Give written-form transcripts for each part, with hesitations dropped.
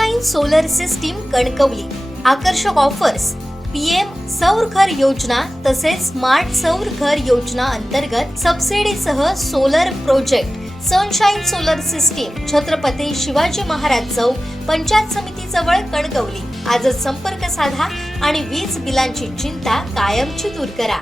Sunshine solar system Kankavli आकर्षक offers PM सौर घर योजना तसेच स्मार्ट सौर घर योजना अंतर्गत सबसिडीसह solar project sunshine solar system Chhatrapati Shivaji Maharaj चौक पंचायत समिती जवळ कणकवली। आजच संपर्क साधा आणि वीज बिलांची चिंता कायमची दूर करा।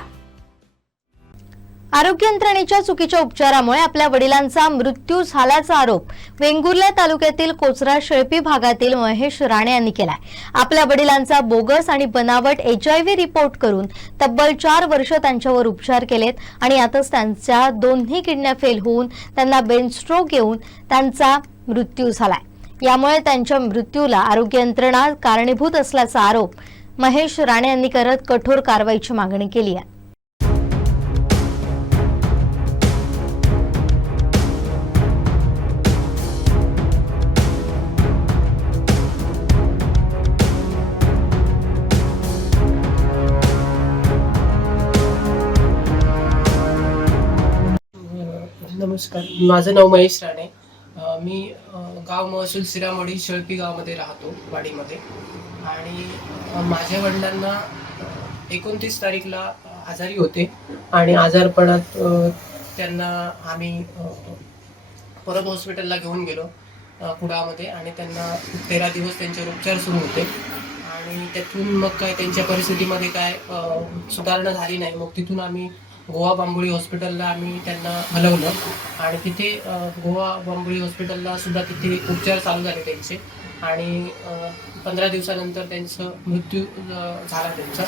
आरोग्य यंत्रणेच्या चुकीच्या उपचारामुळे आपल्या वडिलांचा मृत्यू झाल्याचा आरोप वेंगुर्ला तालुक्यातील कोचरा शेळपी भागातील महेश राणे यांनी केलाय। आपल्या वडिलांचा बोगस आणि बनावट HIV रिपोर्ट करून तब्बल 4 वर्ष त्यांच्यावर उपचार केलेत आणि यातच त्यांच्या दोन्ही किडन्या फेल होऊन त्यांना ब्रेन स्ट्रोक येऊन त्यांचा मृत्यू झालाय। यामुळे त्यांच्या मृत्यूला आरोग्य यंत्रणा कारणीभूत असल्याचा आरोप महेश राणे यांनी करत कठोर कारवाईची मागणी केली आहे। नमस्कार, माझं नाव महेश राणे। मी गाव महसूल सिरामोडी शेळपी गावामध्ये राहतो, वाडीमध्ये। आणि माझ्या वडिलांना 29 तारीखला आजारी होते आणि आजारपणात त्यांना आम्ही परत हॉस्पिटलला घेऊन गेलो कुडामध्ये आणि त्यांना 13 दिवस त्यांच्यावर उपचार सुरू होते आणि त्यातून मग काय त्यांच्या परिस्थितीमध्ये काय सुधारणा झाली नाही। मग तिथून आम्ही गोवा बांबोळी हॉस्पिटलला आम्ही त्यांना हलवलं आणि तिथे गोवा बांबोळी हॉस्पिटलला सुद्धा तिथे उपचार चालू झाले त्यांचे आणि 15 दिवसानंतर त्यांचं मृत्यू झाला त्यांचा।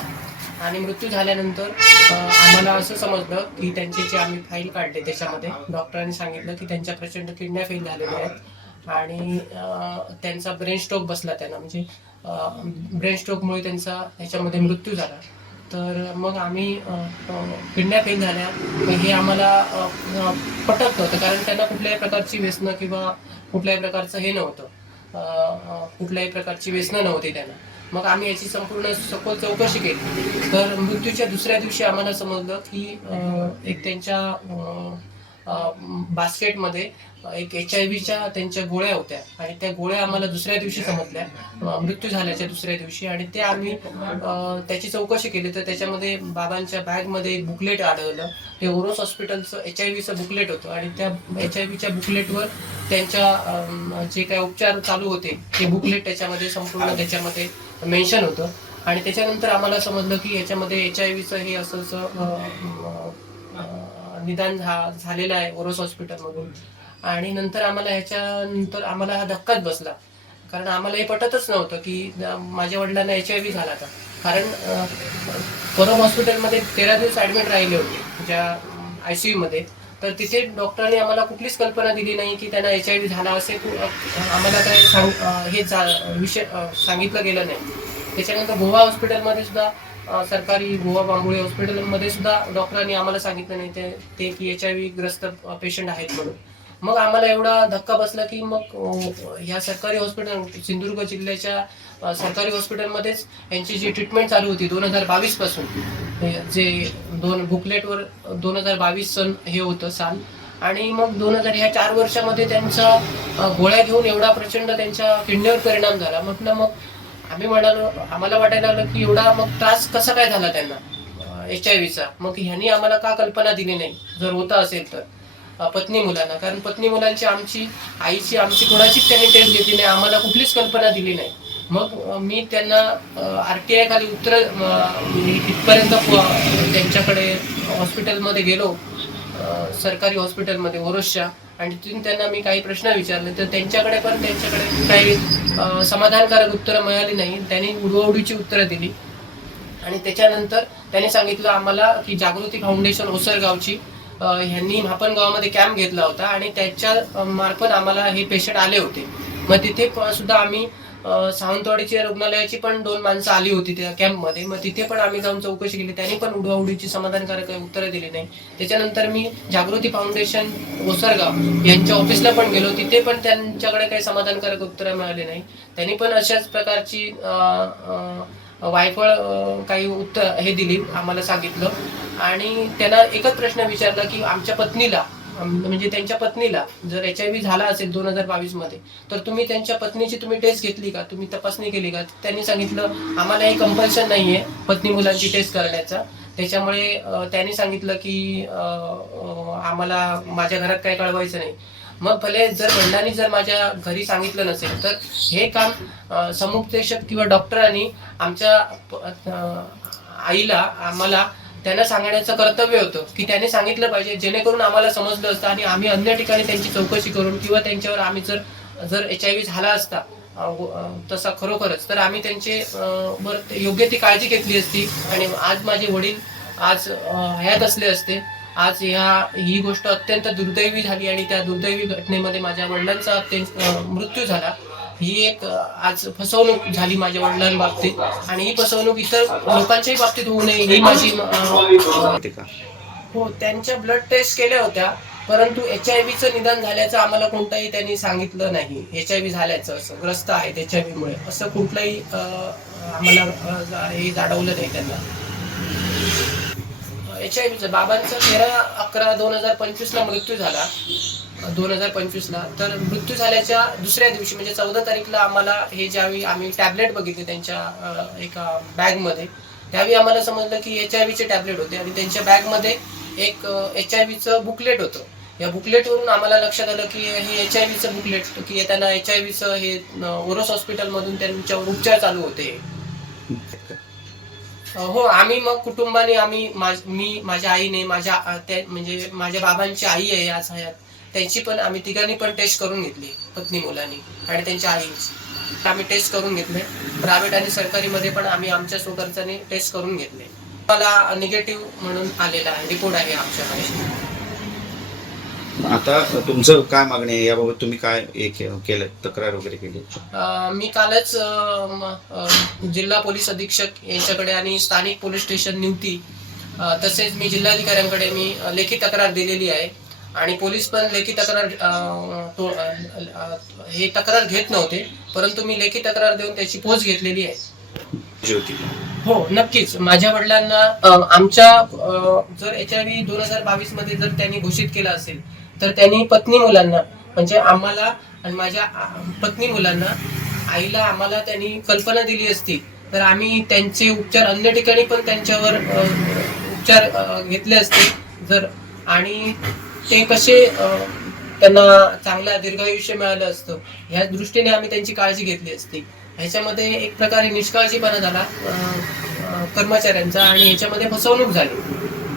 आणि मृत्यू झाल्यानंतर आम्हाला असं समजलं की त्यांचे जे आम्ही फाईल काढले त्याच्यामध्ये डॉक्टरांनी सांगितलं की त्यांच्या प्रचंड किडन्या फेल झालेल्या आहेत आणि त्यांचा ब्रेन स्ट्रोक बसला त्यांना, म्हणजे ब्रेन स्ट्रोकमुळे त्यांचा ह्याच्यामध्ये मृत्यू झाला। तर मग आम्ही किडन्या फेल झाल्या हे आम्हाला पटत नव्हतं, कारण त्यांना कुठल्याही प्रकारची व्यसनं किंवा कुठल्याही प्रकारचं हे नव्हतं, कुठल्याही प्रकारची व्यसनं नव्हती त्यांना। मग आम्ही याची संपूर्ण सखोल चौकशी केली तर मृत्यूच्या दुसऱ्या दिवशी आम्हाला समजलं की एक त्यांच्या बास्केटमध्ये एक HIV त्यांच्या गोळ्या होत्या आणि त्या गोळ्या आम्हाला दुसऱ्या दिवशी समजल्या, मृत्यू झाल्याच्या दुसऱ्या दिवशी। आणि ते आम्ही त्याची चौकशी केली तर त्याच्यामध्ये बाबांच्या बॅगमध्ये एक बुकलेट आढळलं। ते ओरोस हॉस्पिटलचं HIV बुकलेट होतं आणि त्या HIV बुकलेटवर त्यांच्या जे काही उपचार चालू होते ते बुकलेट त्याच्यामध्ये संपूर्ण त्याच्यामध्ये मेन्शन होतं। आणि त्याच्यानंतर आम्हाला समजलं की याच्यामध्ये HIV हे असं निदान झालेलं आहे ओरोस हॉस्पिटलमधून। आणि नंतर ह्याच्यानंतर आम्हाला हा धक्काच बसला, कारण आम्हाला हे पटतच नव्हतं की माझ्या वडिलांना HIV झाला होता। कारण परम हॉस्पिटलमध्ये 13 दिवस ॲडमिट राहिले होते ज्या ICU मध्ये, तर तिथे डॉक्टरांनी आम्हाला कुठलीच कल्पना दिली नाही की त्यांना HIV झाला असेल, आम्हाला काही हे विषय सांगितलं गेलं नाही। त्याच्यानंतर गोवा हॉस्पिटलमध्ये सुद्धा सरकारी गोवा बांबोळी हॉस्पिटलमध्ये सुद्धा डॉक्टरांनी आम्हाला सांगितलं नाही ते की HIV ग्रस्त पेशंट आहेत म्हणून। मग आम्हाला एवढा धक्का बसला की मग ह्या सरकारी हॉस्पिटल सिंधुदुर्ग जिल्ह्याच्या सरकारी हॉस्पिटलमध्येच यांची जी ट्रीटमेंट चालू होती 2022 पासून, जे 2 बुकलेटवर 2022 सन हे होतं साल, आणि मग 2000 ह्या 4 वर्षामध्ये त्यांचा गोळ्या घेऊन एवढा प्रचंड त्यांच्या किडनीवर परिणाम झाला। म्हटलं मग आम्ही म्हणालो, आम्हाला वाटायला लागलं की एवढा मग त्रास कसा काय झाला त्यांना HIVचा, मग ह्यांनी आम्हाला का कल्पना दिली नाही जर होता असेल तर पत्नी मुलांना, कारण पत्नी मुलांची आमची आईची आमची कोणाचीच त्यांनी टेस्ट घेतली नाही, आम्हाला कुठलीच कल्पना दिली नाही। मग मी त्यांना RTI खाली उत्तर इथपर्यंत त्यांच्याकडे हॉस्पिटलमध्ये गेलो, सरकारी हॉस्पिटलमध्ये ओरोसच्या, आणि तिथून त्यांना मी काही प्रश्न विचारले तर त्यांच्याकडे काही समाधानकारक उत्तरं मिळाली नाही। त्यांनी उडवाउडीची उत्तरं दिली आणि त्याच्यानंतर त्यांनी सांगितलं आम्हाला की जागृती फाउंडेशन ओसरगावची ह्यांनी मापन गावामध्ये कॅम्प घेतला होता आणि त्याच्या मार्फत आम्हाला हे पेशंट आले होते। मग तिथे सुद्धा आम्ही सावंतवाडीची रुग्णालयाची पण 2 माणसं आली होती त्या कॅम्पमध्ये, मग तिथे पण आम्ही जाऊन चौकशी केली, त्यांनी पण उडवाउडीची समाधानकारक उत्तरं दिली नाही। त्याच्यानंतर मी जागृती फाउंडेशन ओसरगाव यांच्या ऑफिसला पण गेलो, तिथे पण त्यांच्याकडे काही समाधानकारक उत्तरं मिळाली नाही। त्यांनी पण अशाच प्रकारची वायफळ काही उत्तर हे दिली आम्हाला सांगितलं आणि त्यांना एकच प्रश्न विचारला की आमच्या पत्नीला म्हणजे त्यांच्या पत्नीला जर HIV झाला असेल 2022 मध्ये, तर तुम्ही त्यांच्या पत्नीची तुम्ही टेस्ट घेतली का, तुम्ही तपासणी केली का? त्यांनी सांगितलं आम्हाला हे कंपल्शन नाहीये पत्नी मुलांची टेस्ट करण्याचा. त्याच्यामुळे त्यांनी सांगितलं की आम्हाला माझ्या घरात काही कळवायचं नाही. मग भले जर वडिलांनी जर माझ्या घरी सांगितलं नसेल, तर हे काम समुपदेशक किंवा डॉक्टरांनी आमच्या आईला आम्हाला त्यांना सांगण्याचं कर्तव्य होतं की त्याने सांगितलं पाहिजे, जेणेकरून आम्हाला समजलं असतं आणि आम्ही अन्य ठिकाणी त्यांची चौकशी करून किंवा त्यांच्यावर आम्ही जर HIV झाला असता तसा खरोखरच, तर आम्ही त्यांचे योग्य ती काळजी घेतली असती आणि आज माझे वडील आज हयात असले असते. आज ही गोष्ट अत्यंत दुर्दैवी झाली आणि त्या दुर्दैवी घटनेमध्ये माझ्या वडिलांचा मृत्यू झाला. ही एक आज फसवणूक झाली माझ्या वडिलांबाबतीत आणि ही फसवणूक इतर लोकांच्याही बाबतीत होऊ नये ही माझी हो. त्यांच्या ब्लड टेस्ट केल्या होत्या, परंतु HIVचं निदान झाल्याचं आम्हाला कोणताही त्यांनी सांगितलं नाही. HIV झाल्याचं असं ग्रस्त आहेत HIV मुळे असं कुठलंही आम्हाला हे जाणवलं नाही त्यांना. HIVचं बाबांचा 13/11/2025 ला मृत्यू झाला. 2025 ला तर मृत्यू झाल्याच्या दुसऱ्या दिवशी म्हणजे 14 तारीखला आम्हाला हे ज्यावेळी आम्ही टॅबलेट बघितले त्यांच्या एका बॅगमध्ये, त्यावेळी आम्हाला समजलं की HIVचे टॅबलेट होते आणि त्यांच्या बॅगमध्ये एक HIVचं बुकलेट होतं. या बुकलेटवरून आम्हाला लक्षात आलं की हे HIVचं बुकलेट की त्यांना HIVचं हे ओरोस हॉस्पिटलमधून त्यांच्यावर उपचार चालू होते. हो, आम्ही मग कुटुंबाने मी माझ्या आईने म्हणजे माझ्या बाबांची आई आहे आज हयात, त्यांची पण आम्ही तिघांनी पण टेस्ट करून घेतली, पत्नी मुलांनी आणि त्यांच्या आईंची आम्ही टेस्ट करून घेतले. प्रायव्हेट आणि सरकारी मध्ये पण आम्ही आमच्या स्वखर्चाने टेस्ट करून घेतले. मला निगेटिव्ह म्हणून आलेला आहे, रिपोर्ट आहे आमच्याकडे. आता तुमचं काय मागणी आहे याबाबत, तुम्ही काय केलं, तक्रार वगैरे केली? मी कालच जिल्हा पोलीस अधीक्षक यांच्याकडे आणि स्थानिक पोलीस स्टेशन निवती तसेच मी जिल्हाधिकाऱ्यांकडे मी लेखी तक्रार दिलेली आहे आणि पोलीस पण लेखी तक्रार हे तक्रार घेत नव्हते, परंतु मी लेखी तक्रार देऊन त्याची पोच घेतलेली आहे. हो, नक्कीच. माझ्या वडिलांना आमच्या जर HIV 2022 मध्ये जर त्यांनी घोषित केलं असेल, तर त्यांनी पत्नी मुलांना म्हणजे आम्हाला आणि माझ्या पत्नी मुलांना आईला आम्हाला त्यांनी कल्पना दिली असती, तर आम्ही त्यांचे उपचार अन्य ठिकाणी पण त्यांच्यावर उपचार घेतले असते जर, आणि ते कसे त्यांना चांगलं दीर्घायुष्य मिळालं असतं ह्या दृष्टीने आम्ही त्यांची काळजी घेतली असती. ह्याच्यामध्ये एक प्रकारे निष्काळजीपणा झाला कर्मचाऱ्यांचा आणि ह्याच्यामध्ये फसवणूक झाली.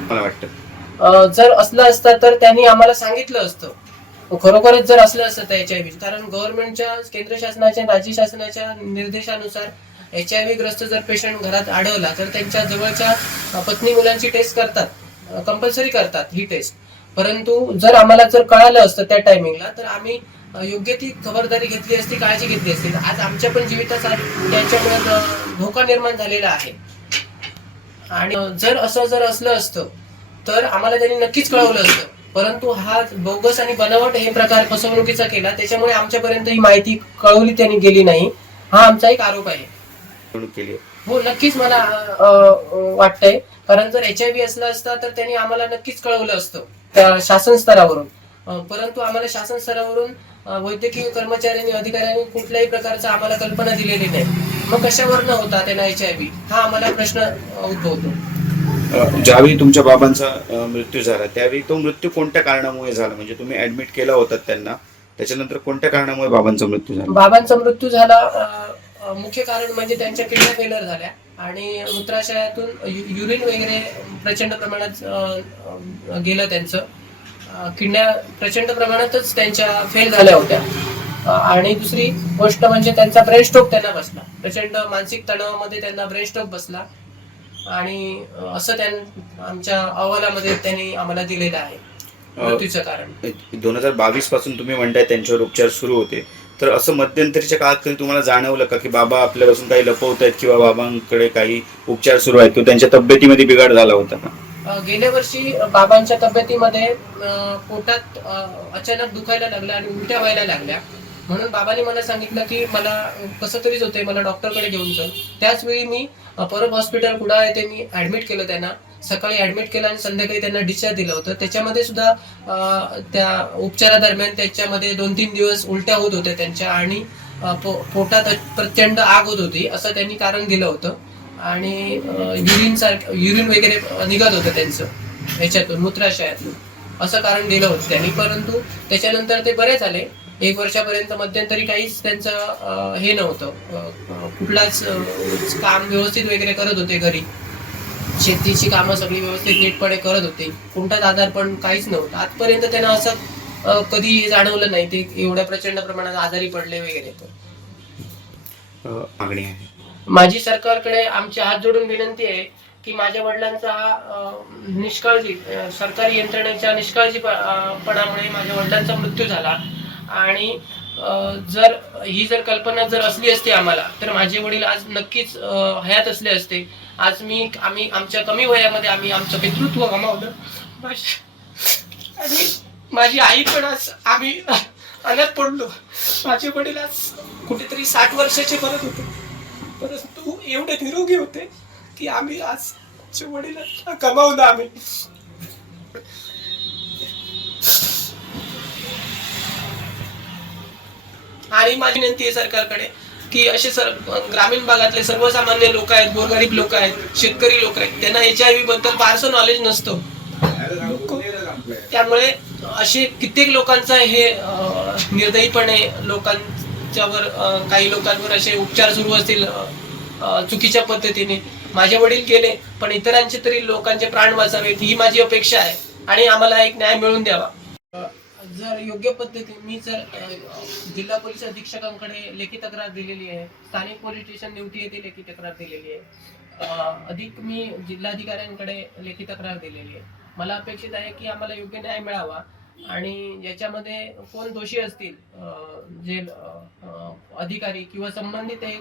मला वाटतं जर असलं असतं तर त्यांनी आम्हाला सांगितलं असतं, खरोखरच जर असलं असतं तर HIV, कारण गव्हर्नमेंटच्या केंद्र शासनाच्या राज्य शासनाच्या निर्देशानुसार HIV ग्रस्त जर पेशंट घरात आढळला तर त्यांच्या जवळच्या पत्नी मुलांची टेस्ट करतात, कंपल्सरी करतात ही टेस्ट. परंतु जर आम्हाला जर कळालं असतं त्या टायमिंगला तर आम्ही योग्य ती खबरदारी घेतली असती, काळजी घेतली असती. आज आमच्या पण जीविताचा त्याच्यामुळे धोका निर्माण झालेला आहे आणि जर असलं असतं तर आम्हाला त्यांनी नक्कीच कळवलं असतं, परंतु हा बोगस आणि बनावट हे प्रकार फसवणुकीचा केला, त्याच्यामुळे आमच्यापर्यंत ही माहिती कळवली त्यांनी गेली नाही. हा आमचा एक आरोप आहे. हो, नक्कीच मला वाटतंय, कारण जर HIV असला असता तर त्यांनी आम्हाला नक्कीच कळवलं असतं त्या शासन स्तरावरून, परंतु आम्हाला शासन स्तरावरून वैद्यकीय कर्मचाऱ्यांनी अधिकाऱ्यांनी कुठल्याही प्रकारचा आम्हाला कल्पना दिलेली नाही. मग कशावर न होता त्यांना HIV हा आम्हाला प्रश्न उद्भवतो. ज्यावेळी तुमच्या बाबांचा मृत्यू झाला त्यावेळी तो मृत्यू कोणत्या कारणामुळे झाला, म्हणजे तुम्ही ऍडमिट केला होता त्यांना, त्याच्यानंतर कोणत्या कारणामुळे बाबांचा मृत्यू झाला? बाबांचा मृत्यू झाला मुख्य कारण म्हणजे त्यांच्या किडन्या फेलर झाल्या आणि मूत्राशयातून युरिन वगैरे प्रचंड प्रमाणात गेलं, त्यांचं किडन्या प्रचंड प्रमाणातच त्यांच्या फेल झाल्या होत्या. आणि दुसरी गोष्ट म्हणजे त्यांचा ब्रेन स्ट्रोक त्यांना बसला, प्रचंड मानसिक तणावामध्ये त्यांना ब्रेन स्ट्रोक बसला आणि असं आमच्या अहवालामध्ये त्यांनी आम्हाला दिलेलं आहे मृत्यूचं कारण. 2022 पासून तुम्ही म्हणताय त्यांच्यावर उपचार सुरू होते, तर असं मध्यंतरीच्या काळात कधी तुम्हाला जाणवलं का की बाबा आपल्यापासून काही लपवत आहेत किंवा बाबांकडे काही उपचार सुरू आहेत किंवा त्यांच्या तब्येतीमध्ये बिघाड झाला होता का? गेल्या वर्षी बाबांच्या तब्येतीमध्ये पोटात अचानक दुखायला लागलं आणि उलट्या व्हायला लागल्या, म्हणून बाबांनी मला सांगितलं की मला कसं तरीच होतंय, मला डॉक्टरकडे घेऊन चल. त्याच वेळी मी परब हॉस्पिटल कुडाळ येथे मी ऍडमिट केलं त्यांना. सकाळी ऍडमिट केलं आणि संध्याकाळी त्यांना डिस्चार्ज दिलं होतं. त्याच्यामध्ये सुद्धा त्या उपचारादरम्यान त्याच्यामध्ये 2-3 दिवस उलट्या होत होत्या त्यांच्या आणि पोटात प्रचंड आग होत होती असं त्यांनी कारण दिलं होतं. आणि युरिन वगैरे निघत होतं त्यांचं ह्याच्यातून, मूत्राशयातून, असं कारण दिलं होतं त्यांनी. परंतु त्याच्यानंतर ते बरे झाले. 1 वर्षापर्यंत मध्यंतरी काहीच त्यांचं हे नव्हतं, कुठलाच काम व्यवस्थित वगैरे करत होते घरी, शेतीची कामं सगळी व्यवस्थित नीटपणे करत होते, कोणताच आजार पण काहीच नव्हतं आजपर्यंत. त्यांना असं कधी जाणवलं नाही ते एवढ्या प्रचंड प्रमाणात आजारी पडले वगैरे. तर मागणी आहे माझी सरकारकडे आमची हात जोडून विनंती आहे की माझ्या वडिलांचा हा निष्काळजी, सरकारी यंत्रणेच्या निष्काळजीपणामुळे माझ्या वडिलांचा मृत्यू झाला. आणि जर कल्पना जर असली असती आम्हाला, तर माझे वडील आज नक्कीच हयात असले असते. आज आम्ही आमच्या कमी वयामध्ये आम्ही आमचं पितृत्व गमावलं. आणि माझी आई पण आज आम्ही अनाथ पडलो. माझे वडील आज कुठेतरी 60 वर्षाचे परत होते, परंतु एवढे निरोगी होते की आम्ही आज आमच्या वडिलांना गमावलं आम्ही. आणि माझी विनंती आहे सरकारकडे की असे ग्रामीण भागातले सर्वसामान्य लोक आहेत, गोरगरीब लोक आहेत, शेतकरी लोक आहेत, त्यांना HIV बद्दल फारसं नॉलेज नसतं. त्यामुळे असे कित्येक लोकांचा हे निर्दयीपणे लोकांच्यावर, काही लोकांवर असे उपचार सुरू असतील चुकीच्या पद्धतीने. माझे वडील गेले, पण इतरांचे तरी लोकांचे प्राण वाचावेत ही माझी अपेक्षा आहे आणि आम्हाला एक न्याय मिळवून द्यावा. जर योग्य पद्धतीने मी जिल्हा पोलीस अधीक्षकांकडे लेखी तक्रार दिलेली आहे, स्थानिक पोलीस स्टेशन ड्युटी येथे लेखी तक्रार दिलेली आहे, अधिक मी जिल्हाधिकाऱ्यांकडे लेखी तक्रार दिलेली आहे. मला अपेक्षित आहे की आम्हाला योग्य न्याय मिळावा आणि याच्यामध्ये कोण दोषी असतील, जे अधिकारी किंवा संबंधित आहे,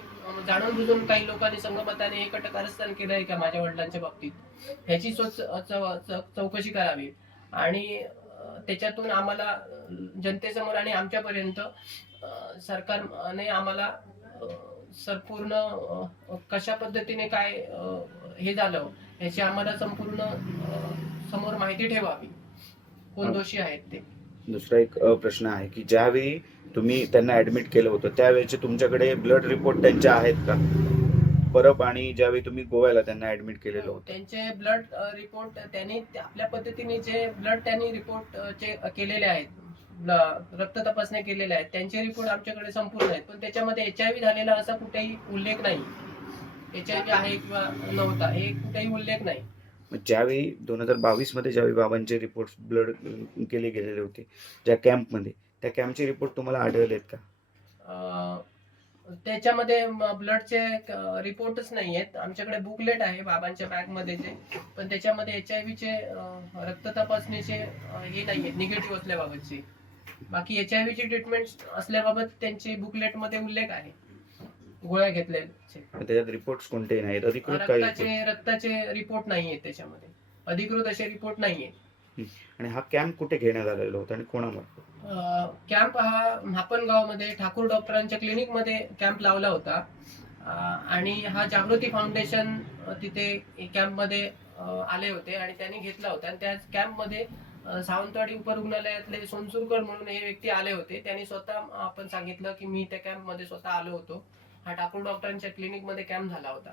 जाणून बुजून काही लोकांनी संगमताने हे कारस्थान केलं आहे का माझ्या वडिलांच्या बाबतीत, ह्याची चौकशी करावी. आणि त्याच्यातून आम्हाला जनतेसमोर आणि आमच्यापर्यंत सरकारने आम्हाला संपूर्ण कशा पद्धतीने काय हे झालं याची आम्हाला संपूर्ण समोर माहिती ठेवावी, कोण दोषी आहेत ते. दुसरा एक प्रश्न आहे की ज्यावेळी तुम्ही त्यांना ऍडमिट केलं होतं त्यावेळेचे तुमच्याकडे ब्लड रिपोर्ट त्यांचे आहेत का? परब आणि ज्यावेळी तुम्ही गोव्याला त्यांना ऍडमिट केलेलं होतं त्यांचे ब्लड रिपोर्ट त्यांनी आपल्या पद्धतीने जे ब्लड त्यांनी रिपोर्ट केलेले आहेत, रक्त तपासण्या केलेल्या आहेत, त्यांचे रिपोर्ट आमच्याकडे संपूर्ण आहेत. पण त्याच्यामध्ये HIV झालेला असा कुठेही उल्लेख नाही. HIV आहे किंवा नव्हता हे कुठेही उल्लेख नाही. ज्यावेळी 2022 मध्ये ज्यावेळी बाबांचे रिपोर्ट ब्लड केले गेलेले होते ज्या कॅम्पमध्ये, त्या कॅम्पचे रिपोर्ट तुम्हाला आढळलेत का? त्याच्यामध्ये ब्लडचे रिपोर्टच नाही आहेत. आमच्याकडे बुकलेट आहे बाबांच्या बॅगमध्ये जे, पण त्याच्यामध्ये HIV चे रक्त तपासणीचे हे नाही आहेत, निगेटिव्ह असल्याबाबतची. बाकी HIV ची ट्रीटमेंट असल्याबाबत त्यांची बुकलेट मध्ये उल्लेख आहे, गोळ्या घेतल्याचे. त्याच्यात रिपोर्ट कोणतेही नाहीत, अधिकृत काही रक्ताचे रिपोर्ट नाहीये त्याच्यामध्ये, अधिकृत असे रिपोर्ट नाहीये. आणि हा कॅम्प कुठे घेण्यात आलेला होता आणि कोणामार्फत? कॅम्प हा म्हापणगावमध्ये ठाकूर डॉक्टरांच्या क्लिनिक मध्ये कॅम्प लावला होता. आणि हा जागृती फाउंडेशन तिथे कॅम्प मध्ये आले होते आणि त्यांनी घेतला होता. आणि त्या कॅम्प मध्ये सावंतवाडी उपरुग्णालयातले सोनसुरकर म्हणून हे व्यक्ती आले होते. त्यांनी स्वतः आपण सांगितलं की मी त्या कॅम्प मध्ये स्वतः आलो होतो. हा ठाकूर डॉक्टरांच्या क्लिनिक मध्ये कॅम्प झाला होता.